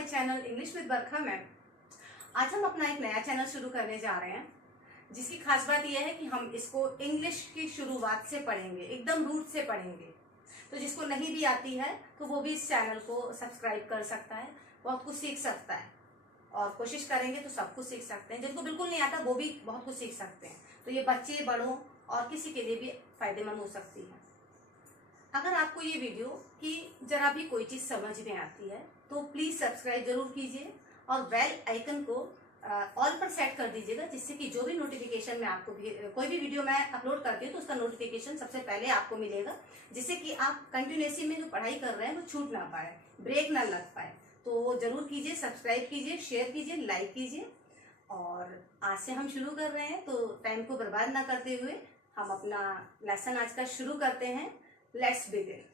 My channel English with Barkha ma'am. आज हम अपना एक नया चैनल शुरू करने जा रहे हैं, जिसकी खास बात यह है कि हम इसको इंग्लिश की शुरुआत से पढ़ेंगे, एकदम रूट से पढ़ेंगे। तो जिसको नहीं भी आती है तो वो भी इस चैनल को सब्सक्राइब कर सकता है, बहुत कुछ सीख सकता है। और कोशिश करेंगे तो सब कुछ सीख सकते हैं। जिनको बिल्कुल नहीं आता वो भी बहुत कुछ सीख सकते हैं। तो ये बच्चे, बड़ों और किसी के लिए भी फायदेमंद हो सकती है। अगर आपको ये वीडियो की जरा भी कोई चीज समझ में आती है तो प्लीज सब्सक्राइब जरूर कीजिए और बेल आइकन को ऑल पर सेट कर दीजिएगा, जिससे कि जो भी नोटिफिकेशन में आपको कोई भी वीडियो मैं अपलोड करती हूँ तो उसका नोटिफिकेशन सबसे पहले आपको मिलेगा, जिससे कि आप कंटिन्यूसली में जो पढ़ाई कर रहे हैं वो छूट ना पाए, ब्रेक ना लग पाए। तो वो जरूर कीजिए, सब्सक्राइब कीजिए, शेयर कीजिए, लाइक कीजिए। और आज से हम शुरू कर रहे हैं तो टाइम को बर्बाद ना करते हुए हम अपना लेसन आज का शुरू करते हैं। Let's begin.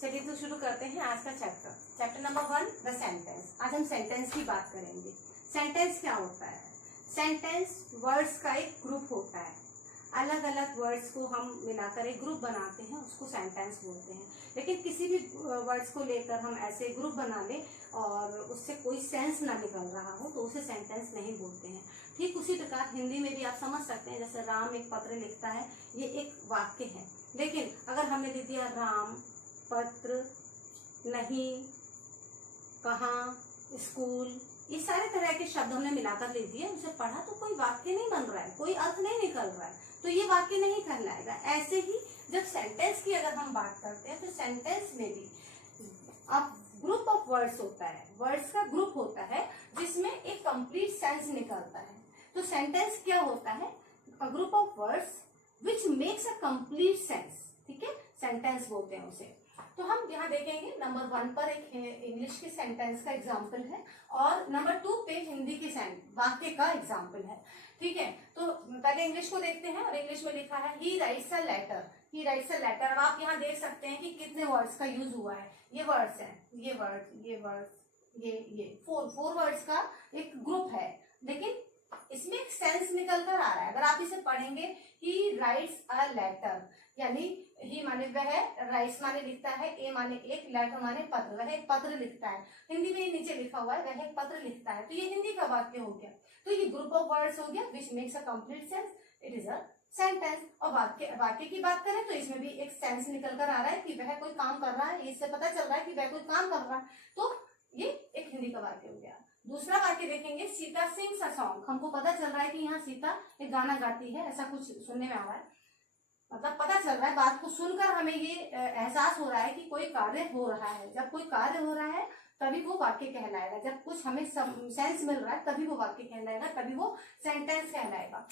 चलिए तो शुरू करते हैं आज का चैप्टर नंबर 1, द सेंटेंस। आज हम सेंटेंस की बात करेंगे। सेंटेंस क्या होता है? सेंटेंस वर्ड्स का एक ग्रुप होता है। अलग अलग वर्ड्स को हम मिलाकर एक ग्रुप बनाते हैं, उसको सेंटेंस बोलते हैं। लेकिन किसी भी वर्ड्स को लेकर हम ऐसे ग्रुप बना लें और उससे कोई सेंस ना निकल रहा हो तो उसे सेंटेंस नहीं बोलते हैं। ठीक उसी प्रकार हिंदी में भी आप समझ सकते हैं, जैसे राम एक पत्र लिखता है, ये एक वाक्य है। लेकिन अगर हमने लिख दिया राम पत्र, नहीं, कहाँ, स्कूल, ये सारे तरह के शब्द हमने मिलाकर लिख दिए, उसे पढ़ा तो कोई वाक्य नहीं बन रहा है, कोई अर्थ नहीं निकल रहा है, तो ये वाक्य नहीं कहलाएगा। ऐसे ही जब सेंटेंस की अगर हम बात करते हैं तो सेंटेंस में भी अब ग्रुप ऑफ वर्ड्स होता है, वर्ड्स का ग्रुप होता है जिसमें एक कंप्लीट सेंस निकलता है। तो सेंटेंस क्या होता है? A group of words which makes a complete sense. ठीक है, सेंटेंस बोलते हैं उसे। तो हम यहाँ देखेंगे नंबर 1 पर एक इंग्लिश की सेंटेंस का एग्जाम्पल है और नंबर 2 पे हिंदी की वाक्य का एग्जाम्पल है। ठीक है, तो पहले इंग्लिश को देखते हैं और इंग्लिश में लिखा है he writes a letter. He writes a letter. अब आप यहाँ देख सकते हैं कि कितने वर्ड्स का यूज हुआ है। ये वर्ड्स हैं, ये वर्ड्स, ये वर्ड्स, ये फोर वर्ड्स का एक ग्रुप है। लेकिन इसमें एक सेंस निकल कर आ रहा है। अगर आप इसे पढ़ेंगे, ही राइट्स अ लेटर, यानी ही माने वह, राइट्स माने लिखता है, ए माने एक, लेटर माने पत्र, वह एक पत्र लिखता है। हिंदी में नीचे लिखा हुआ है वह एक पत्र लिखता है, तो ये हिंदी का वाक्य हो गया। तो ये ग्रुप ऑफ वर्ड्स हो गया which makes a complete sense, it is a sentence. और वाक्य की बात करें तो इसमें भी एक सेंस निकल कर आ रहा है कि वह कोई काम कर रहा है, इससे पता चल रहा है कि वह कोई काम कर रहा है, तो ये एक हिंदी का वाक्य हो गया। दूसरा वाक्य देखेंगे, सीता सिंग्स अ सॉन्ग। हमको पता चल रहा है कि यहाँ सीता एक गाना गाती है, ऐसा कुछ सुनने में आ रहा है, मतलब पता चल रहा है, बात को सुनकर हमें ये एहसास हो रहा है कि कोई कार्य हो रहा है। जब कोई कार्य हो रहा है तभी वो वाक्य कहलाएगा, जब कुछ हमें सेंस मिल रहा है तभी वो वाक्य कहलाएगा, तभी वो सेंटेंस कहलाएगा।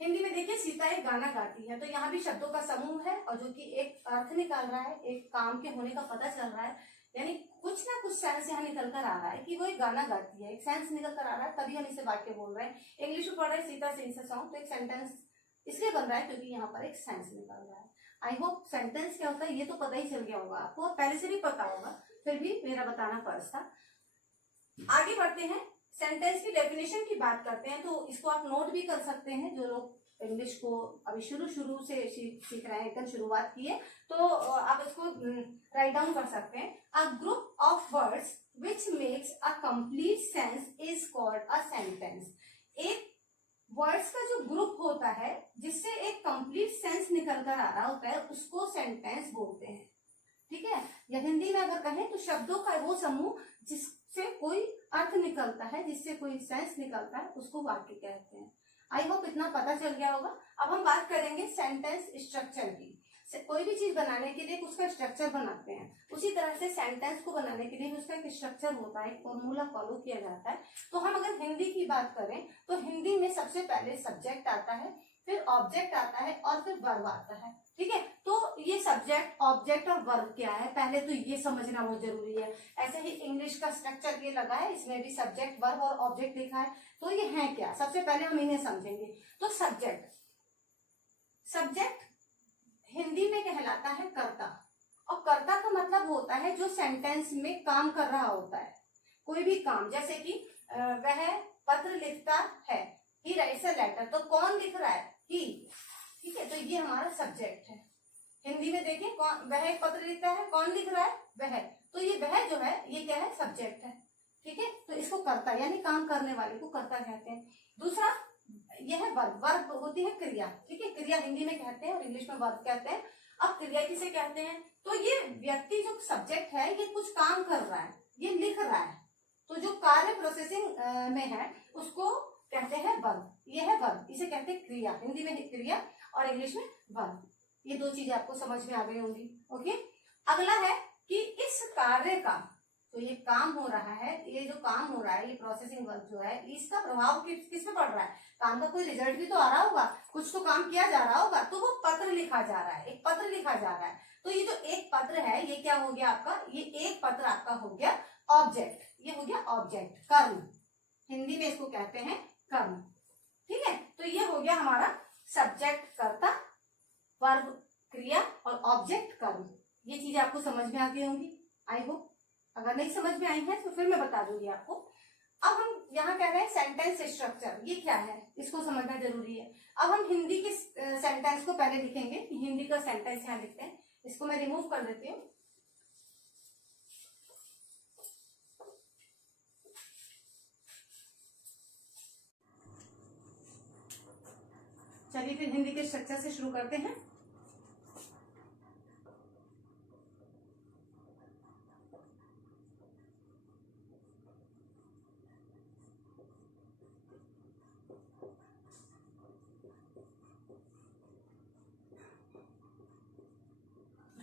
हिंदी में देखिए, सीता एक गाना गाती है, तो यहाँ भी शब्दों का समूह है और जो कि एक अर्थ निकाल रहा है, एक काम के होने का पता चल रहा है, यानी कुछ ना कुछ सेंस यहाँ निकल कर आ रहा है कि वो एक गाना गाती है, एक सेंस निकल कर आ रहा है, तभी हम इसे वाक्य बोल रहे हैं। इंग्लिश में पढ़ रहे हैं सीता सिंग्स अ सॉन्ग, तो एक सेंटेंस इसलिए बन रहा है क्योंकि यहाँ पर एक सेंस निकल रहा है। आई होप सेंटेंस क्या होता है ये तो पता ही चल गया होगा आपको, पहले से भी पता होगा, फिर भी मेरा बताना फर्ज था। आगे बढ़ते हैं, सेंटेंस की डेफिनेशन की बात करते हैं। तो इसको आप नोट भी कर सकते हैं, जो लोग इंग्लिश को अभी शुरू से सीख रहे हैं, एकदम शुरुआत की है, तो आप इसको राइट डाउन कर सकते हैं। A group of words which makes a complete sense is called a sentence. एक वर्ड्स का जो ग्रुप होता है जिससे एक कंप्लीट सेंस निकल कर आ रहा होता है, उसको सेंटेंस बोलते हैं। ठीक है, या हिंदी में अगर कहें तो शब्दों का वो समूह जिससे कोई अर्थ निकलता है, जिससे कोई सेंस निकलता है, उसको वाक्य कहते हैं। आई होप इतना पता चल गया होगा। अब हम बात करेंगे सेंटेंस स्ट्रक्चर की। कोई भी चीज बनाने के लिए उसका स्ट्रक्चर बनाते हैं, उसी तरह से सेंटेंस को बनाने के लिए उसका एक स्ट्रक्चर होता है, एक फॉर्मूला फॉलो किया जाता है। तो हम अगर हिंदी की बात करें तो हिंदी में सबसे पहले सब्जेक्ट आता है, फिर ऑब्जेक्ट आता है और फिर वर्ब आता है। ठीक है, तो ये सब्जेक्ट, ऑब्जेक्ट और वर्ब क्या है पहले तो ये समझना बहुत जरूरी है। ऐसे ही इंग्लिश का स्ट्रक्चर ये लगा है, इसमें भी सब्जेक्ट, वर्ब और ऑब्जेक्ट लिखा है, तो ये है क्या, सबसे पहले हम इन्हें समझेंगे। तो सब्जेक्ट हिंदी में कहलाता है कर्ता, और कर्ता का मतलब होता है जो सेंटेंस में काम कर रहा होता है, कोई भी काम, जैसे कि वह पत्र लिखता है, ही राइट्स अ लेटर, तो कौन लिख रहा है? ही। ठीक है, तो ये हमारा सब्जेक्ट है। हिंदी में देखिए, वह एक पत्र लिखता है, कौन लिख रहा है? वह। तो ये वह जो है ये क्या है, सब्जेक्ट है। ठीक है, तो इसको कर्ता यानी काम करने वाले को कर्ता कहते हैं। दूसरा यह है वर्ब, वर्ब होती है क्रिया। ठीक है, क्रिया हिंदी में कहते हैं और इंग्लिश में वर्ब कहते हैं। अब क्रिया किसे कहते हैं, तो ये व्यक्ति जो सब्जेक्ट है ये कुछ काम कर रहा है, ये लिख रहा है, तो जो कार्य प्रोसेसिंग में है उसको कहते हैं वर्ब। ये है वर्ब, इसे कहते हैं क्रिया, हिंदी में क्रिया और इंग्लिश में वर्ब। ये दो चीजें आपको समझ में आ गई होंगी। ओके, अगला है कि इस कार्य का, तो ये काम हो रहा है, ये जो काम हो रहा है, ये प्रोसेसिंग वर्क जो है, इसका प्रभाव किस पे पड़ रहा है, काम का कोई रिजल्ट भी तो आ रहा होगा, कुछ तो काम किया जा रहा होगा, तो वो पत्र लिखा जा रहा है, एक पत्र लिखा जा रहा है। तो ये जो एक पत्र है ये क्या हो गया आपका, ये एक पत्र आपका हो गया ऑब्जेक्ट, ये हो गया ऑब्जेक्ट, कर्म, हिंदी में इसको कहते हैं कर्म। ठीक है, तो ये हो गया हमारा सब्जेक्ट कर्ता, वर्ब क्रिया और ऑब्जेक्ट कर्म। ये चीजें आपको समझ में आ गई होंगी, आई होप। अगर नहीं समझ में आई है तो फिर मैं बता दूंगी आपको। अब हम यहाँ कह रहे हैं सेंटेंस स्ट्रक्चर, ये क्या है इसको समझना जरूरी है। अब हम हिंदी के सेंटेंस को पहले लिखेंगे, हिंदी का सेंटेंस यहाँ लिखते हैं, इसको मैं रिमूव कर देती हूँ। चलिए फिर हिंदी के स्ट्रक्चर से शुरू करते हैं।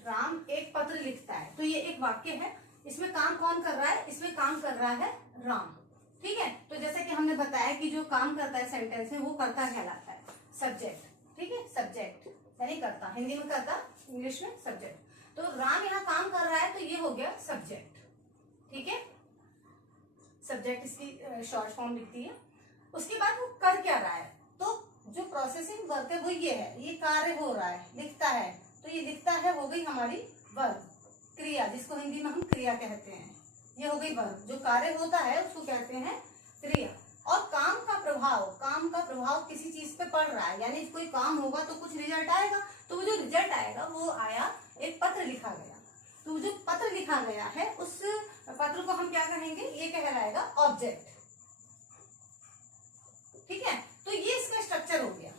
राम एक पत्र लिखता है, तो ये एक वाक्य है, इसमें काम कौन कर रहा है, इसमें काम कर रहा है राम। ठीक है, तो जैसे कि हमने बताया कि जो काम करता है सेंटेंस में वो कर्ता कहलाता है, सब्जेक्ट। ठीक है, सब्जेक्ट यानी कर्ता, हिंदी में कर्ता, इंग्लिश में सब्जेक्ट। तो राम यहाँ काम कर रहा है तो ये हो गया सब्जेक्ट। ठीक है, सब्जेक्ट इसकी शॉर्ट फॉर्म लिखती है। उसके बाद वो कर क्या रहा है, तो जो प्रोसेसिंग वर्क है वो ये है, ये कार्य हो रहा है, लिखता है, तो ये लिखता है हो गई हमारी वर्ब, क्रिया, जिसको हिंदी में हम क्रिया कहते हैं, ये हो गई वर्ब। जो कार्य होता है उसको कहते हैं क्रिया। और काम का प्रभाव, काम का प्रभाव किसी चीज पे पड़ रहा है, यानी कोई काम होगा तो कुछ रिजल्ट आएगा, तो वो जो रिजल्ट आएगा वो आया, एक पत्र लिखा गया, तो जो पत्र लिखा गया है उस पत्र को हम क्या कहेंगे, ये कहलाएगा ऑब्जेक्ट। ठीक है, तो ये इसका स्ट्रक्चर हो गया।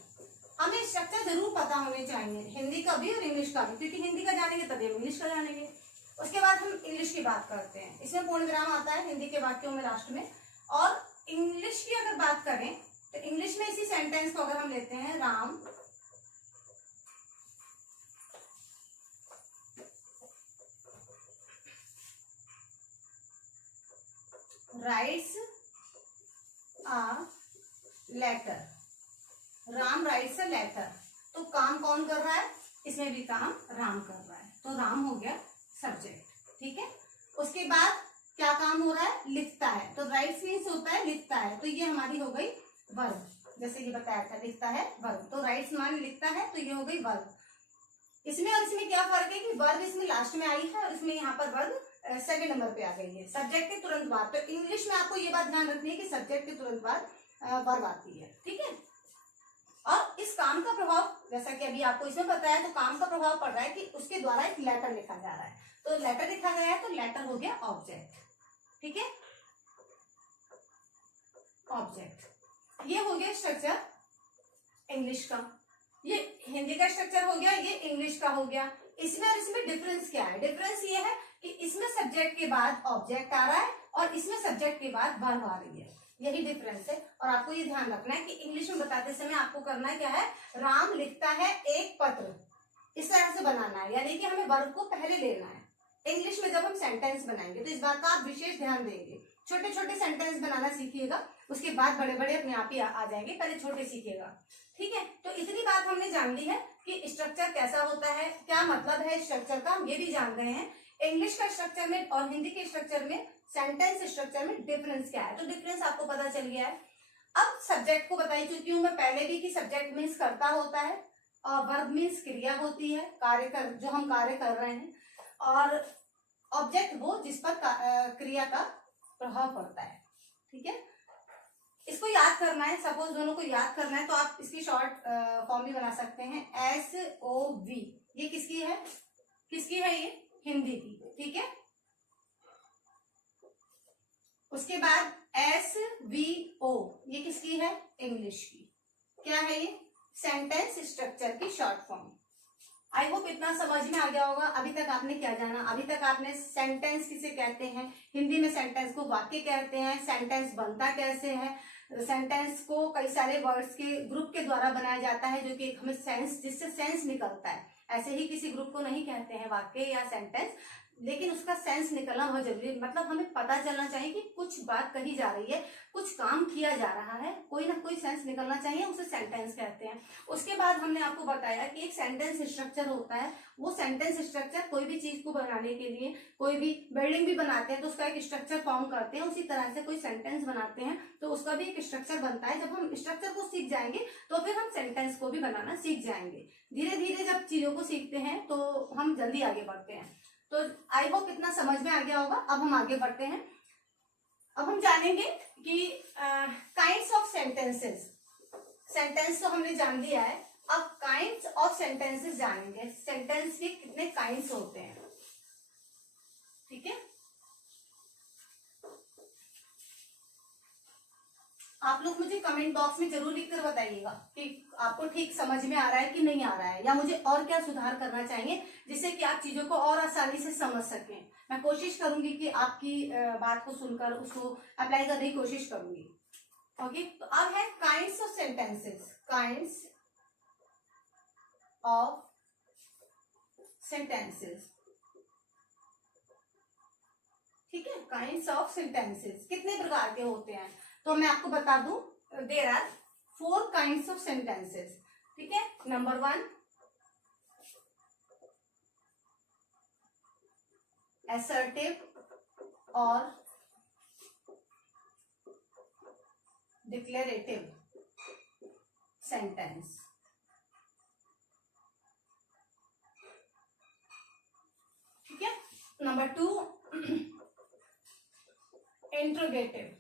हमें स्ट्रक्चर जरूर पता होने चाहिए, हिंदी का भी और इंग्लिश का भी, क्योंकि हिंदी का जानेंगे तभी हम इंग्लिश का जानेंगे। उसके बाद हम इंग्लिश की बात करते हैं, इसमें पूर्ण विराम आता है हिंदी के वाक्यों में लास्ट में। और इंग्लिश की अगर बात करें तो इंग्लिश में इसी सेंटेंस को अगर हम लेते हैं, Ram writes a letter, Ram writes a letter, तो काम कौन कर रहा है, इसमें भी काम राम कर रहा है, तो राम हो गया सब्जेक्ट। ठीक है, उसके बाद क्या काम हो रहा है, लिखता है, तो राइट्स मीन्स होता है लिखता है, तो ये हमारी हो गई वर्ब, जैसे ये बताया था लिखता है वर्ब, तो राइट्स मान लिखता है, तो ये हो गई वर्ब। इसमें और इसमें क्या फर्क है कि वर्ब इसमें लास्ट में आई है और इसमें यहाँ पर वर्ब सेकंड नंबर पे आ गई है, सब्जेक्ट के तुरंत बाद। तो इंग्लिश में आपको ये बात ध्यान रखनी है कि सब्जेक्ट के तुरंत बाद वर्ब आती है। ठीक है, और इस काम का प्रभाव, जैसा कि अभी आपको इसमें बताया, तो काम का प्रभाव पड़ रहा है कि उसके द्वारा एक लेटर लिखा जा रहा है, तो लेटर लिखा गया है, तो लेटर हो गया ऑब्जेक्ट। ठीक है, ऑब्जेक्ट, ये हो गया स्ट्रक्चर इंग्लिश का, ये हिंदी का स्ट्रक्चर हो गया, ये इंग्लिश का हो गया। इसमें और इसमें डिफरेंस क्या है, डिफरेंस ये है कि इसमें सब्जेक्ट के बाद ऑब्जेक्ट आ रहा है और इसमें सब्जेक्ट के बाद वर्ब आ रही है, यही डिफरेंस है। और आपको ये ध्यान रखना है कि इंग्लिश में बताते समय आपको करना है क्या है, राम लिखता है एक पत्र, इस तरह से बनाना है, यानी कि हमें वर्ब को पहले लेना है। इंग्लिश में जब हम सेंटेंस बनाएंगे तो इस बात का आप विशेष ध्यान देंगे, छोटे छोटे सेंटेंस बनाना सीखिएगा, उसके बाद बड़े बड़े अपने आप ही आ जाएंगे, पहले छोटे सीखिएगा। ठीक है, तो इतनी बात हमने जान ली है कि स्ट्रक्चर कैसा होता है, क्या मतलब है स्ट्रक्चर का, हम ये भी जान गए हैं। इंग्लिश का स्ट्रक्चर में और हिंदी के स्ट्रक्चर में, सेंटेंस स्ट्रक्चर में डिफरेंस क्या है, तो डिफरेंस आपको पता चल गया है। अब सब्जेक्ट को बताई चुकी हूँ मैं पहले भी कि सब्जेक्ट मीन्स कर्ता होता है और वर्ब मीन्स क्रिया होती है, कार्य कर, जो हम कार्य कर रहे हैं, और ऑब्जेक्ट वो जिस पर क्रिया का प्रभाव पड़ता है। ठीक है, इसको याद करना है, सपोज दोनों को याद करना है तो आप इसकी शॉर्ट फॉर्म भी बना सकते हैं, SOV, ये किसकी है, किसकी है, ये हिंदी की। ठीक है, उसके बाद SVO, ये किसकी है? इंग्लिश की। क्या है ये? सेंटेंस स्ट्रक्चर की शॉर्ट फॉर्म। आई होप इतना समझ में आ गया होगा। अभी तक आपने क्या जाना? अभी तक आपने सेंटेंस किसे कहते हैं, हिंदी में सेंटेंस को वाक्य कहते हैं, सेंटेंस बनता कैसे है, सेंटेंस को कई सारे वर्ड्स के ग्रुप के द्वारा बनाया जाता है जो कि हमें सेंस, जिससे सेंस निकलता है। ऐसे ही किसी ग्रुप को नहीं कहते हैं वाक्य या सेंटेंस, लेकिन उसका सेंस निकलना बहुत जरूरी है। मतलब हमें पता चलना चाहिए कि कुछ बात कही जा रही है, कुछ काम किया जा रहा है, कोई ना कोई सेंस निकलना चाहिए, उसे सेंटेंस कहते हैं। उसके बाद हमने आपको बताया कि एक सेंटेंस स्ट्रक्चर होता है। वो सेंटेंस स्ट्रक्चर कोई भी चीज को बनाने के लिए, कोई भी बिल्डिंग भी बनाते हैं तो उसका एक स्ट्रक्चर फॉर्म करते हैं, उसी तरह से कोई सेंटेंस बनाते हैं तो उसका भी एक स्ट्रक्चर बनता है। जब हम स्ट्रक्चर को सीख जाएंगे तो फिर हम सेंटेंस को भी बनाना सीख जाएंगे। धीरे धीरे जब चीजों को सीखते हैं तो हम जल्दी आगे बढ़ते हैं। तो आई होप इतना समझ में आ गया होगा। अब हम आगे बढ़ते हैं। अब हम जानेंगे कि काइंड्स ऑफ सेंटेंसेस। सेंटेंस तो हमने जान लिया है, अब काइंड्स ऑफ सेंटेंसेस जानेंगे। सेंटेंस के कितने काइंड्स होते हैं, ठीक है। आप लोग मुझे कमेंट बॉक्स में जरूर लिखकर बताइएगा कि आपको ठीक समझ में आ रहा है कि नहीं आ रहा है, या मुझे और क्या सुधार करना चाहिए जिससे कि आप चीजों को और आसानी से समझ सकें। मैं कोशिश करूंगी कि आपकी बात को सुनकर उसको अप्लाई करने की कोशिश करूंगी। ओके, तो अब है kinds of sentences. Kinds of sentences, ठीक है। काइंड्स ऑफ सेंटेंसेस कितने प्रकार के होते हैं तो मैं आपको बता दूं, there are 4 kinds of sentences, ठीक है। नंबर 1, assertive और डिक्लेरेटिव सेंटेंस, ठीक है। नंबर 2, इंट्रोगेटिव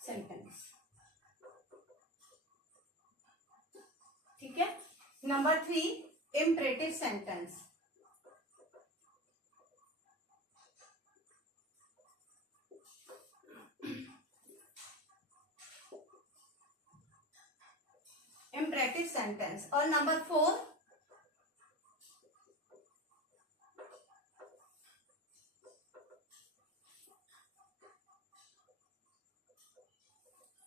सेंटेंस, ठीक है। Number 3, imperative sentence, imperative sentence. और नंबर 4,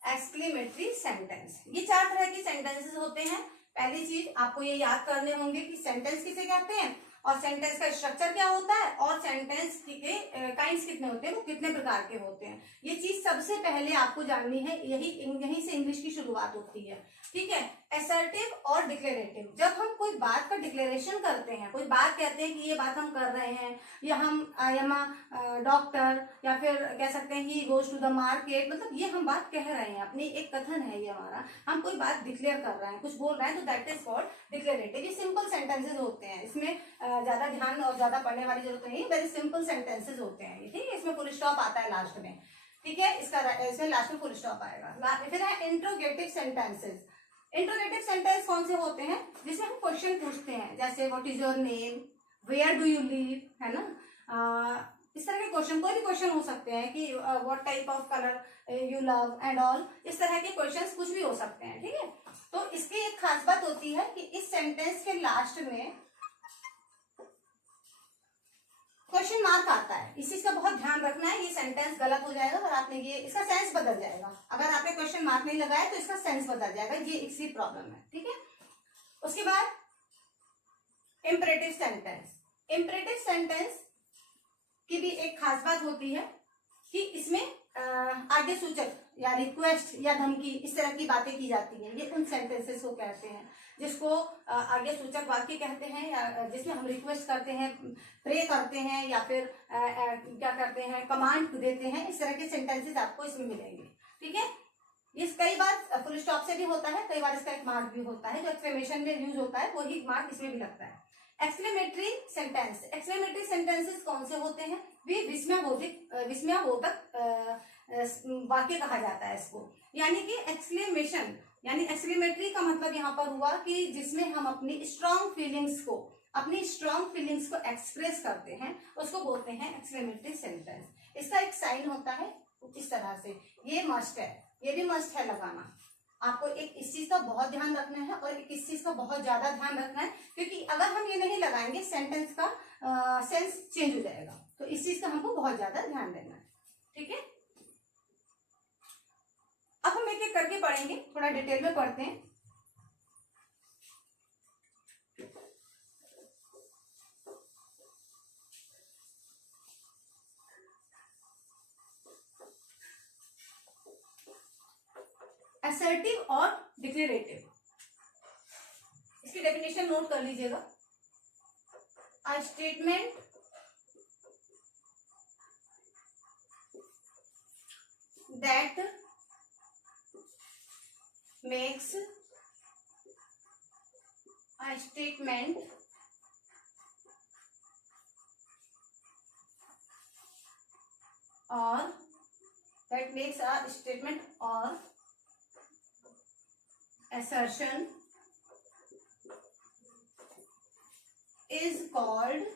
एक्सक्लेमेटरी सेंटेंस। ये 4 तरह के सेंटेंसेस होते हैं। पहली चीज आपको ये याद करने होंगे कि सेंटेंस किसे कहते हैं और सेंटेंस का स्ट्रक्चर क्या होता है और सेंटेंस के काइंड्स कितने होते हैं, वो कितने प्रकार के होते हैं। ये चीज सबसे पहले आपको जाननी है, यहीं से इंग्लिश की शुरुआत होती है, ठीक है। असर्टिव और डिक्लेरेटिव, जब हम कोई बात का डिक्लेरेशन करते हैं, कोई बात कहते हैं कि ये बात हम कर रहे हैं, या हम डॉक्टर, या फिर कह सकते हैं कि गोज टू द मार्केट, मतलब ये हम बात कह रहे हैं, अपनी एक कथन है ये हमारा, हम कोई बात डिक्लेयर कर रहे हैं, कुछ बोल रहे हैं, तो दैट इज कॉल्ड डिक्लेरेटिव। ये सिंपल सेंटेंसेज होते हैं, इसमें ज्यादा ध्यान और ज्यादा पढ़ने वाली जरूरत नहीं है, वेरी सिंपल सेंटेंसेज होते हैं ये, ठीक है। इसमें फुल स्टॉप आता है लास्ट में, ठीक है, इसमें लास्ट में फुल स्टॉप आएगा। फिर है इंट्रोगेटिव सेंटेंसेज। इंट्रोगेटिव सेंटेंस कौन से होते हैं, जिसमें हम क्वेश्चन पूछते हैं, जैसे what is your name, where do you live, है ना। इस तरह के क्वेश्चन, कोई भी क्वेश्चन हो सकते हैं कि what type of colour you love and all, इस तरह के क्वेश्चंस कुछ भी हो सकते हैं, ठीक है। तो इसकी एक खास बात होती है कि इस सेंटेंस के लास्ट में क्वेश्चन मार्क आता है। इस चीज का बहुत ध्यान रखना है, ये सेंटेंस गलत हो जाएगा अगर आपने ये, इसका सेंस बदल जाएगा अगर आपने क्वेश्चन मार्क नहीं लगाया तो इसका सेंस बदल जाएगा, ये इसकी प्रॉब्लम है, ठीक है। उसके बाद इम्परेटिव सेंटेंस। इम्परेटिव सेंटेंस की भी एक खास बात होती है कि इसमें आगे सूचक या रिक्वेस्ट या धमकी, इस तरह की बातें की जाती हैं। ये उन सेंटेंसेस को कहते हैं जिसको आगे सूचक वाक्य कहते हैं, या जिसमें हम रिक्वेस्ट करते हैं, प्रे करते हैं, या फिर क्या करते हैं, कमांड देते हैं। इस तरह के सेंटेंसेस आपको इसमें मिलेंगे, ठीक है। ये कई बार फुल स्टॉप से भी होता है, कई बार इसका एक मार्क भी होता है, जो एक्सक्लेमेशन में यूज होता है वही मार्क इसमें भी लगता है। Exclamatory sentence. एक्सक्लेमेटरी सेंटेंसेस कौन से होते हैं, वे विस्मयाबोधक वाक्य कहा जाता है इसको। यानी कि एक्सक्लेमेशन यानी एक्सक्लेमेटरी का मतलब यहाँ पर हुआ कि जिसमें हम अपनी स्ट्रॉन्ग फीलिंग्स को अपनी स्ट्रॉन्ग फीलिंग्स को एक्सप्रेस करते हैं, उसको बोलते हैं एक्सक्लेमेटरी सेंटेंस। इसका एक साइन होता है इस तरह से, ये मस्ट है, ये भी मस्ट है लगाना। आपको एक इस चीज का बहुत ध्यान रखना है और एक इस चीज का बहुत ज्यादा ध्यान रखना है, क्योंकि अगर हम ये नहीं लगाएंगे सेंटेंस का सेंस चेंज हो जाएगा। तो इस चीज का हमको बहुत ज्यादा ध्यान देना है, ठीक है। अब हम एक एक करके पढ़ेंगे, थोड़ा डिटेल में पढ़ते हैं। असर्टिव और डिक्लेरेटिव, इसकी डेफिनेशन नोट कर लीजिएगा। A statement that makes a statement or that makes a statement or assertion is called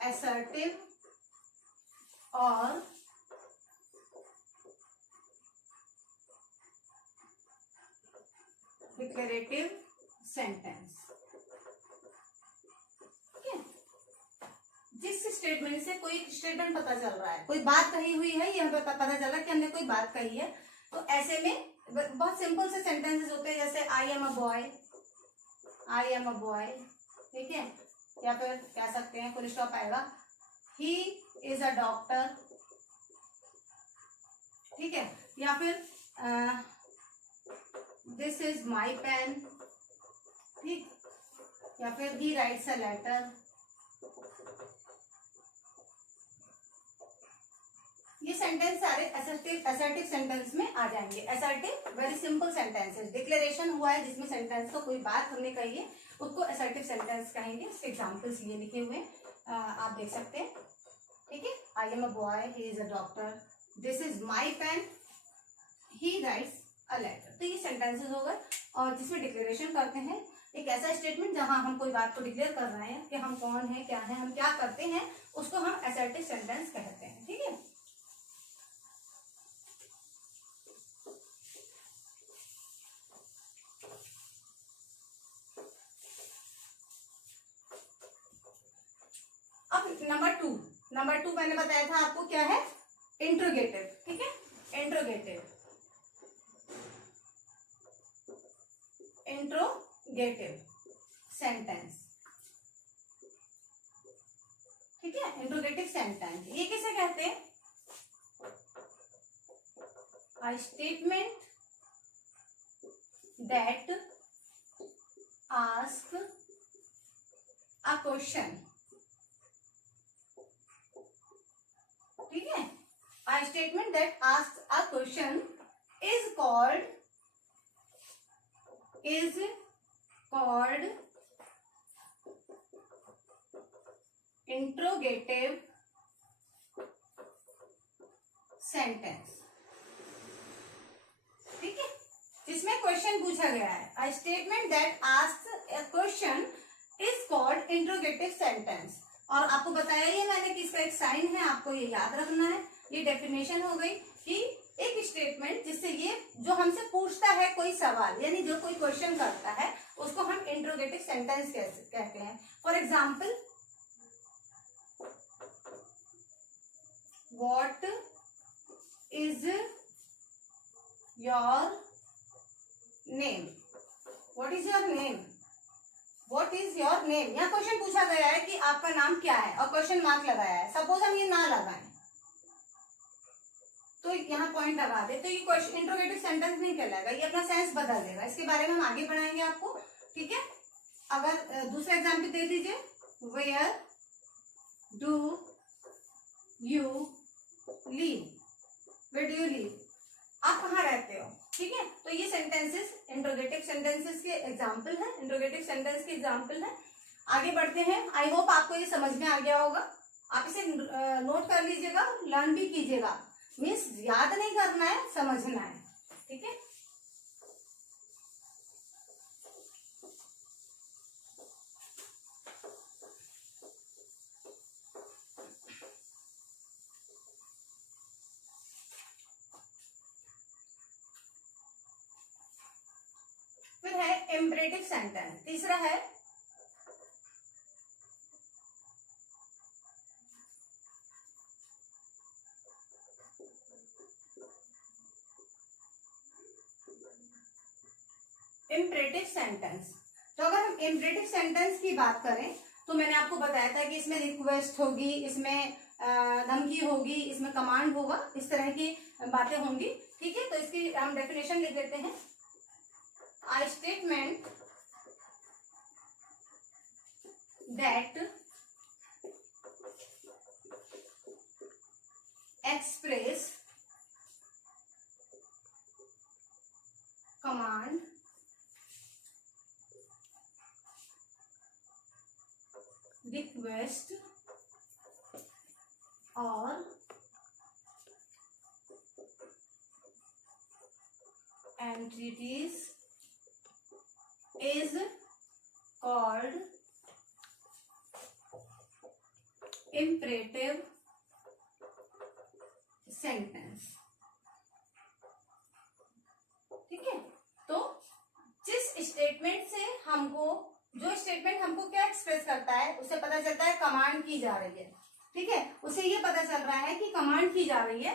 assertive or declarative sentence. जिस स्टेटमेंट से कोई स्टेटमेंट पता चल रहा है, कोई बात कही हुई है, यह पता चल रहा है कि हमने कोई बात कही है, तो ऐसे में बहुत सिंपल से सेंटेंसेस होते हैं, जैसे आई am a boy, I am a boy, ठीक है। या फिर कह सकते हैं, फुल स्टॉप आएगा, ही इज अ डॉक्टर, ठीक है। या फिर दिस इज माई पेन, ठीक। या फिर ही राइट्स अ लेटर। ये सेंटेंस सारे असर्टिव सेंटेंस में आ जाएंगे। Assertive very simple sentences, declaration हुआ है जिसमें सेंटेंस को कोई बात हमने कही है, उसको असर्टिव सेंटेंस कहेंगे। इसके एग्जांपल्स ये लिखे हुए हैं, आप देख सकते हैं, ठीक है। I am a boy, he is a doctor, this is my pen, he writes a letter. तो ये सेंटेंसेस हो गए, और जिसमें डिक्लेरेशन करते हैं, एक ऐसा स्टेटमेंट जहां हम कोई बात को डिक्लेयर कर रहे हैं कि हम कौन है, क्या है, हम क्या करते हैं, उसको हम असर्टिव सेंटेंस कहते हैं, ठीक है। अब नंबर टू मैंने बताया था आपको क्या है, इंट्रोगेटिव, ठीक है। इंट्रोगेटिव सेंटेंस, ठीक है। इंट्रोगेटिव सेंटेंस ये किसे कहते हैं, a statement that ask a question, ठीक है। A statement that ask a question is called interrogative sentence, ठीक है। जिसमें क्वेश्चन पूछा गया है, a statement that asks a question is called interrogative sentence. और आपको बताया ही मैंने कि इसका एक साइन है, आपको ये याद रखना है। ये डेफिनेशन हो गई कि एक स्टेटमेंट जिससे ये जो हमसे पूछता है कोई सवाल, यानी जो कोई क्वेश्चन करता है, उसको हम इंट्रोगेटिव सेंटेंस कहते हैं। For example, what is your name, what is your name, what is your name. यहाँ क्वेश्चन पूछा गया है कि आपका नाम क्या है, और क्वेश्चन मार्क लगाया है। सपोज हम ये ना लगाएं तो यहाँ पॉइंट लगा दे, तो ये क्वेश्चन इंट्रोगेटिव सेंटेंस नहीं कहलाएगा, ये अपना सेंस बदल देगा। इसके बारे में हम आगे बढ़ाएंगे आपको, ठीक है। अगर दूसरा एग्जाम्पल दे दीजिए, where do you live, where do you live, आप कहाँ रहते हो, ठीक है। तो ये सेंटेंसेस इंट्रोगेटिव सेंटेंसेस के एग्जाम्पल है, इंट्रोगेटिव सेंटेंस के एग्जाम्पल है। आगे बढ़ते हैं। आई होप आपको ये समझ में आ गया होगा। आप इसे नोट कर लीजिएगा, लर्न भी कीजिएगा। मीन्स याद नहीं करना है, समझना है, ठीक है। फिर है इम्परेटिव सेंटेंस। तीसरा है इम्परेटिव सेंटेंस। तो अगर हम इम्परेटिव सेंटेंस की बात करें तो मैंने आपको बताया था कि इसमें रिक्वेस्ट होगी, इसमें धमकी होगी, इसमें कमांड होगा, इस तरह की बातें होंगी। ठीक है, तो इसकी हम डेफिनेशन लिख देते हैं। A statement that express command, request or entities is called imperative sentence। ठीक है, तो जिस स्टेटमेंट से हमको, जो स्टेटमेंट हमको क्या एक्सप्रेस करता है, उसे पता चलता है कमांड की जा रही है। ठीक है, उसे ये पता चल रहा है कि कमांड की जा रही है,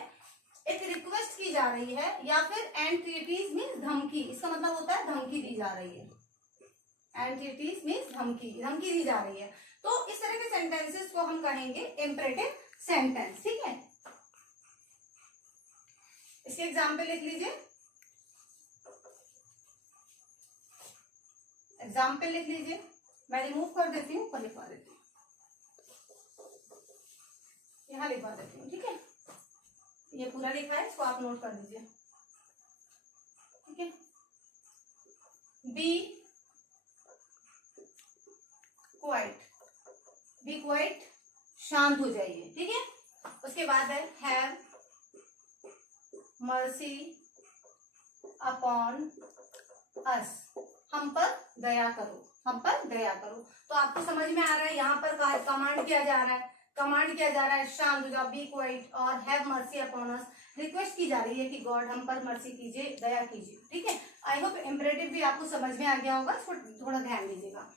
एक रिक्वेस्ट की जा रही है, या फिर एंटिटीज मीन्स धमकी। इसका मतलब होता है धमकी दी जा रही है। एंटिटीज मीन्स धमकी, धमकी दी जा रही है। तो इस तरह के सेंटेंसेस को हम कहेंगे इम्परेटिव सेंटेंस। ठीक है, इसके एग्जाम्पल लिख लीजिए। एग्जाम्पल लिख लीजिए, मैं रिमूव कर देती हूँ, ऊपर लिखवा देती हूँ, यहाँ लिखवा देती हूँ। ठीक है, ये पूरा लिखा है, इसको आप नोट कर लीजिए। ठीक है, बी क्वाइट, शांत हो जाइए। ठीक है, उसके बाद है हैव मर्सी अपॉन अस, हम पर दया करो, हम पर दया करो। तो आपको समझ में आ रहा है यहाँ पर कमांड किया जा रहा है, कमांड किया जा रहा है शांत हो जाओ, बी क्वाइट, और have mercy upon us, request की जा रही है कि गॉड हम पर मर्सी कीजिए, दया कीजिए। ठीक है, आई होप इम्परेटिव भी आपको समझ में आ गया होगा, इसको थोड़ा ध्यान दीजिएगा।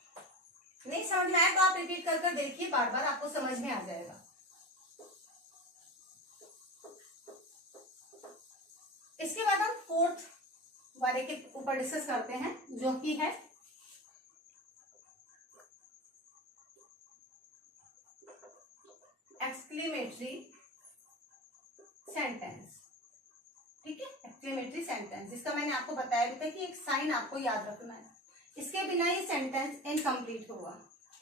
नहीं समझ में आया तो आप रिपीट कर कर देखिए, बार बार आपको समझ में आ जाएगा। इसके बाद हम फोर्थ वाले के ऊपर डिस्कस करते हैं, जो कि है एक्सक्लेमेटरी सेंटेंस। ठीक है, एक्सक्लेमेटरी सेंटेंस, जिसका मैंने आपको बताया था कि एक साइन आपको याद रखना है, इसके बिना ये सेंटेंस इनकम्प्लीट होगा।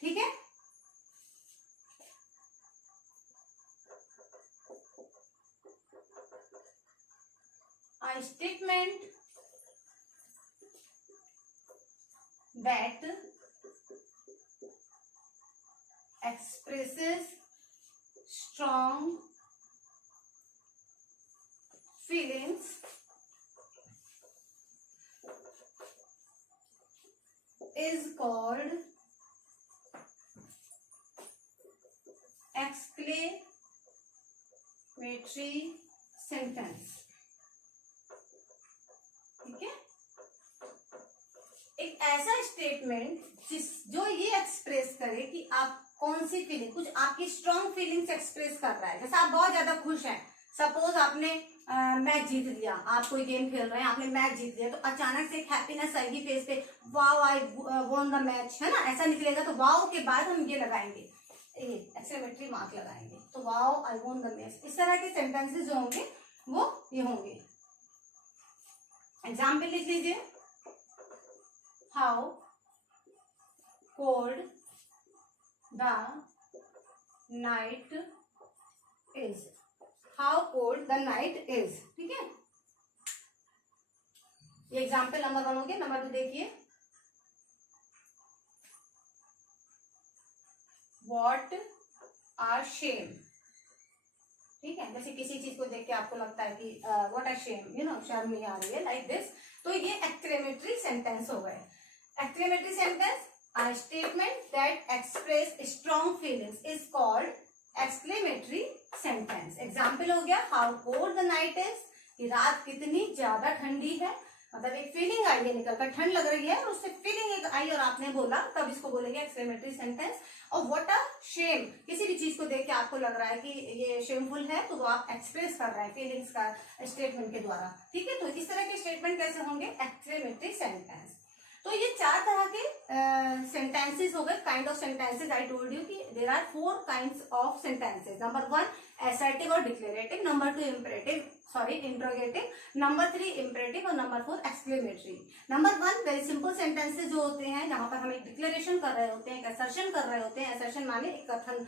ठीक है, a statement that expresses strong feelings is called exclamatory sentence। ठीक है, एक ऐसा स्टेटमेंट जो ये एक्सप्रेस करे कि आप कौन सी फीलिंग, कुछ आपकी स्ट्रॉन्ग फीलिंग्स एक्सप्रेस कर रहा है। जैसे आप बहुत ज्यादा खुश हैं, सपोज आपने मैच जीत लिया, आप कोई गेम खेल रहे हैं, आपने मैच जीत लिया, तो अचानक से एक हैप्पीनेस आएगी फेस पे, wow I won the match, है ना, ऐसा निकलेगा। तो वाओ के बाद हम ये लगाएंगे, ये एक्सक्लेमेटरी मार्क लगाएंगे, तो wow I won the match. इस तरह के सेंटेंसेस जो होंगे वो ये होंगे। एग्जाम्पल लिख लीजिए, how cold the night is, how cold the night is. ठीक है, ये एग्जाम्पल नंबर 1 हो गया। नंबर 2 देखिए, व्हाट आर शेम। ठीक है, जैसे किसी चीज को देख के आपको लगता है कि व्हाट अ शेम, शर्म नहीं आ रही है, लाइक दिस, तो ये एक्सक्लेमेटरी सेंटेंस हो गए। Exclamatory sentence, a statement that express strong feelings is called exclamatory sentence। Example हो गया how cold the night is, कि रात कितनी ज्यादा ठंडी है, मतलब एक फीलिंग आई है, निकलकर ठंड लग रही है और उससे फीलिंग एक आई और आपने बोला, तब इसको बोलेंगे एक्सक्लेमेटरी सेंटेंस। और व्हाट अ शेम, किसी भी चीज को देख के आपको लग रहा है कि ये शेमफुल है, तो वो आप एक्सप्रेस कर रहे हैं फीलिंग्स का स्टेटमेंट के द्वारा, ठीक है। तो इस तरह के स्टेटमेंट कैसे होंगे, एक्सक्लेमेटरी सेंटेंस। तो ये 4 तरह के सेंटेंसेस हो गए, kind of sentences. I told you कि there are 4 kinds of sentences. Number 1 assertive और declarative, number 2 interrogative, number 3 imperative और number 4 exclamatory. Number 1 very simple sentences जो होते हैं, जहां पर हम एक डिक्लेरेशन कर रहे होते हैं, एक असर्शन कर रहे होते हैं। असर्शन माने एक कथन,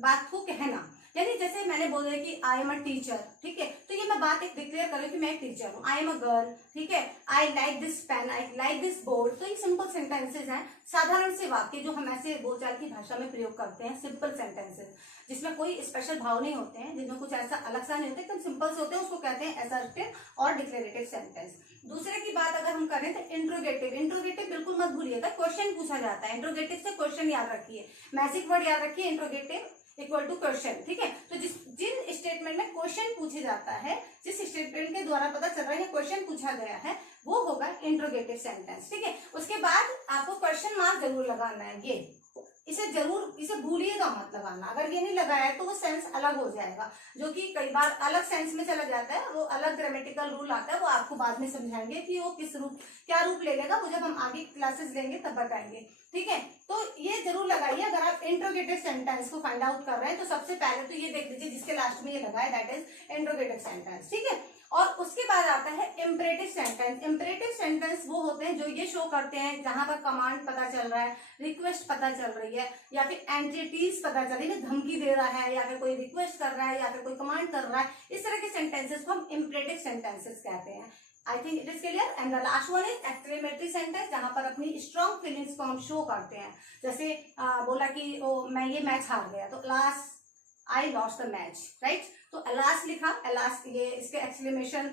बात को कहना, यानी जैसे मैंने बोला कि आई एम अ टीचर, ठीक है, तो ये मैं बात एक डिक्लेयर कर रही हूँ कि मैं एक टीचर हूँ। आई एम अ गर्ल, ठीक है, I like this pen, I like this board. तो ये सिंपल सेंटेंसेस हैं, साधारण से वाक्य जो हम ऐसे बोलचाल की भाषा में प्रयोग करते हैं, सिंपल सेंटेंसेस, जिसमें कोई स्पेशल भाव नहीं होते हैं, जिनमें कुछ ऐसा अलग सा नहीं होता, एकदम सिंपल से होते हैं, उसको कहते हैं असर्टिव और डिक्लेरेटिव सेंटेंस। दूसरे की बात अगर हम करें तो इंट्रोगेटिव। इंट्रोगेटिव बिल्कुल मत भूलिएगा, क्वेश्चन पूछा जाता है। इंट्रोगेटिव से क्वेश्चन याद रखिए, मैजिक वर्ड याद रखिए, इंट्रोगेटिव इक्वल टू क्वेश्चन, ठीक है। तो जिन स्टेटमेंट में क्वेश्चन पूछे जाता है, जिस स्टेटमेंट के द्वारा पता चल रहा है क्वेश्चन पूछा गया है, वो होगा इंट्रोगेटिव सेंटेंस, ठीक है। उसके बाद आपको क्वेश्चन मार्क जरूर लगाना है, इसे भूलिएगा मत लगाना। अगर ये नहीं लगाया तो वो सेंस अलग हो जाएगा, जो कि कई बार अलग सेंस में चला जाता है, वो अलग ग्रामेटिकल रूल आता है, वो आपको बाद में समझाएंगे कि वो क्या रूप ले लेगा, वो जब हम आगे क्लासेस लेंगे तब बताएंगे, ठीक है। तो ये जरूर लगाइए अगर आप इंट्रोगेटिव सेंटेंस को फाइंड आउट कर रहे हैं। तो सबसे पहले तो ये देख लीजिए जिसके लास्ट में ये लगा है, दैट इज इंट्रोगेटिव सेंटेंस, ठीक है। और उसके बाद आता है इम्परेटिव सेंटेंस। इम्परेटिव सेंटेंस वो होते हैं जो ये शो करते हैं जहां पर कमांड पता चल रहा है, रिक्वेस्ट पता चल रही है, या फिर एंटिटीज पता चल रही है, धमकी दे रहा है, या फिर कोई रिक्वेस्ट कर रहा है, या फिर कोई कमांड कर रहा है। इस तरह के सेंटेंसेस को हम इम्परेटिव सेंटेंसेस कहते हैं। I think it is clear. And the last one is exclamatory sentence, जहां पर अपनी स्ट्रॉन्ग फीलिंग्स को हम शो करते हैं। जैसे बोला कि मैं ये मैच हार गया, तो last I lost the match, right. तो अलास लिखा, अलास, ये इसके एक्सक्लेमेशन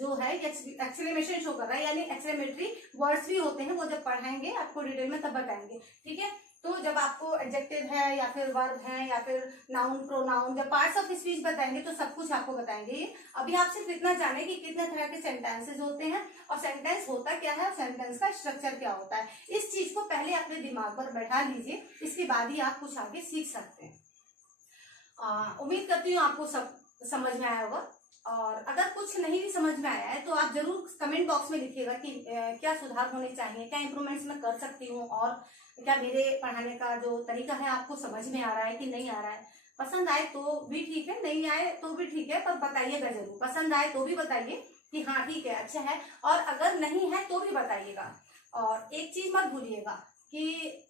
जो है एक्सक्लेमेशन शो कर रहा है, यानी एक्सक्लेमेटरी वर्ड्स भी होते हैं, वो जब पढ़ाएंगे आपको डिटेल में तब बताएंगे, ठीक है। तो जब आपको एडजेक्टिव है या फिर वर्ब है या फिर नाउन प्रोनाउन, जब पार्ट्स ऑफ स्पीच बताएंगे तो सब कुछ आपको बताएंगे। अभी आप सिर्फ इतना जाने कि कितने तरह के सेंटेंसेस होते हैं और सेंटेंस होता क्या है और सेंटेंस का स्ट्रक्चर क्या होता है। इस चीज को पहले अपने दिमाग पर बैठा लीजिए, इसके बाद ही आप कुछ आगे सीख सकते हैं। उम्मीद करती हूँ आपको सब समझ में आया होगा। और अगर कुछ नहीं भी समझ में आया है तो आप जरूर कमेंट बॉक्स में लिखिएगा कि क्या सुधार होने चाहिए, क्या इंप्रूवमेंट्स मैं कर सकती हूँ, और क्या मेरे पढ़ाने का जो तरीका है आपको समझ में आ रहा है कि नहीं आ रहा है। पसंद आए तो भी ठीक है, नहीं आए तो भी ठीक है, पर बताइएगा जरूर। पसंद आए तो भी बताइए कि हाँ ठीक है, अच्छा है, और अगर नहीं है तो भी बताइएगा। और एक चीज मत भूलिएगा कि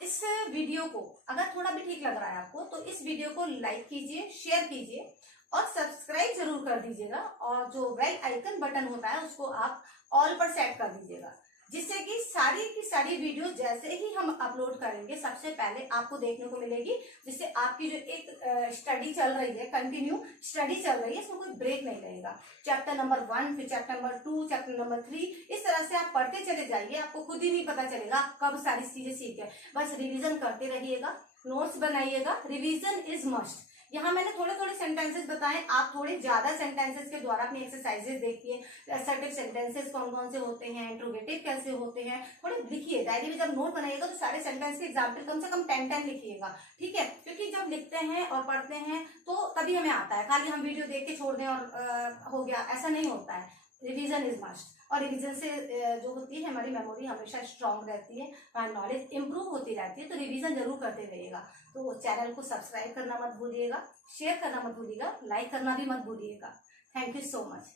इस वीडियो को अगर थोड़ा भी ठीक लग रहा है आपको तो इस वीडियो को लाइक कीजिए, शेयर कीजिए और सब्सक्राइब जरूर कर दीजिएगा। और जो बेल आइकन बटन होता है उसको आप ऑल पर सेट कर दीजिएगा, जिससे कि सारी की सारी वीडियो जैसे ही हम अपलोड करेंगे सबसे पहले आपको देखने को मिलेगी, जिससे आपकी जो एक स्टडी चल रही है, कंटिन्यू स्टडी चल रही है, इसमें कोई ब्रेक नहीं रहेगा। चैप्टर नंबर 1, फिर चैप्टर नंबर 2, चैप्टर नंबर 3, इस तरह से आप पढ़ते चले जाइए, आपको खुद ही नहीं पता चलेगा आप कब सारी चीजें सीख गए। बस रिविजन करते रहिएगा, नोट्स बनाइएगा, रिविजन इज मस्ट। यहाँ मैंने थोड़े थोड़े सेंटेंसेस बताए, आप थोड़े ज्यादा सेंटेंसेस के द्वारा अपनी एक्सरसाइजेस देखिए, असर्टिव सेंटेंसेस कौन कौन से होते हैं, इंट्रोगेटिव कैसे होते हैं, थोड़े लिखिए। डायरी में जब नोट बनाइएगा तो सारे सेंटेंस के एग्जाम्पल कम से कम 10 लिखिएगा, ठीक है। क्योंकि जब लिखते हैं और पढ़ते हैं तो तभी हमें आता है, खाली हम वीडियो देख के छोड़ दें और हो गया, ऐसा नहीं होता है। रिवीजन इज मस्ट, और रिवीजन से जो होती है हमारी मेमोरी हमेशा स्ट्रांग रहती है, हमारी नॉलेज इंप्रूव होती रहती है। तो रिवीजन जरूर करते रहिएगा। तो चैनल को सब्सक्राइब करना मत भूलिएगा, शेयर करना मत भूलिएगा, लाइक करना भी मत भूलिएगा। Thank you so much.